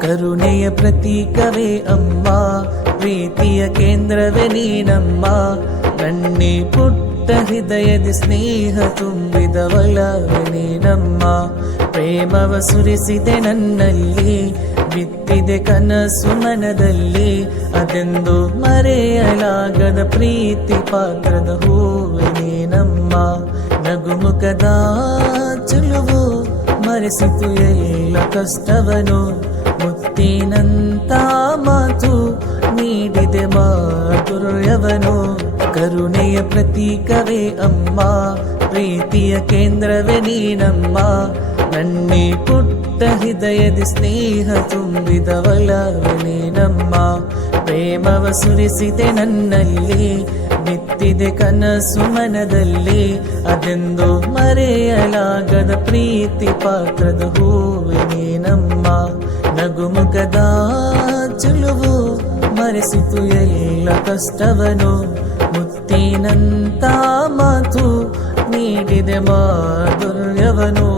ಕರುಣೆಯ ಪ್ರತೀಕವೇ ಅಮ್ಮ, ಪ್ರೀತಿಯ ಕೇಂದ್ರವೇ ನೀನಮ್ಮ. ನನ್ನೇ ಪುಟ್ಟ ಹೃದಯದ ಸ್ನೇಹ ತುಂಬಿದವಳವೇ ನೀನಮ್ಮ. ಪ್ರೇಮವ ಸುರಿಸಿದೆ ನನ್ನಲ್ಲಿ, ಬಿತ್ತಿದೆ ಕನಸು ಮನದಲ್ಲಿ. ಅದೆಂದು ಮರೆಯಲಾಗದ ಪ್ರೀತಿ ಪಾತ್ರದ ಹೂವೆ ನೀನಮ್ಮ. ನಗುಮುಖದ ಚೆಲುವು ಮರೆಸಿತು ಎಲ್ಲ ಕಷ್ಟವನು. ಮುತ್ತಿನಂತ ಮಾತು ನೀಡಿದೆ ಮಾಧುರ್ಯವನು. ಕರುಣೆಯ ಪ್ರತೀಕವೇ ಅಮ್ಮ, ಪ್ರೀತಿಯ ಕೇಂದ್ರವೇ ನೀನಮ್ಮ. ನನ್ನೇ ಪುಟ್ಟ ಹೃದಯದ ಸ್ನೇಹ ತುಂಬಿದವಳವೇ ನೀನಮ್ಮ. ಪ್ರೇಮವ ಸುರಿಸಿದೆ ನನ್ನಲ್ಲಿ, ಬಿತ್ತಿದೆ ಕನಸು ಮನದಲ್ಲಿ. ಅದೆಂದು ಮರೆಯಲಾಗದ ಪ್ರೀತಿ ಪಾತ್ರದ ಹೂವೆ ನೀನಮ್ಮ. ನಗುಮುಖದ ಚೆಲುವು ಮರೆಸಿತು ಎಲ್ಲ ಕಷ್ಟವನು. ಮುತ್ತಿನಂತ ಮಾತು ನೀಡಿದೆ ಮಾಧುರ್ಯವನು.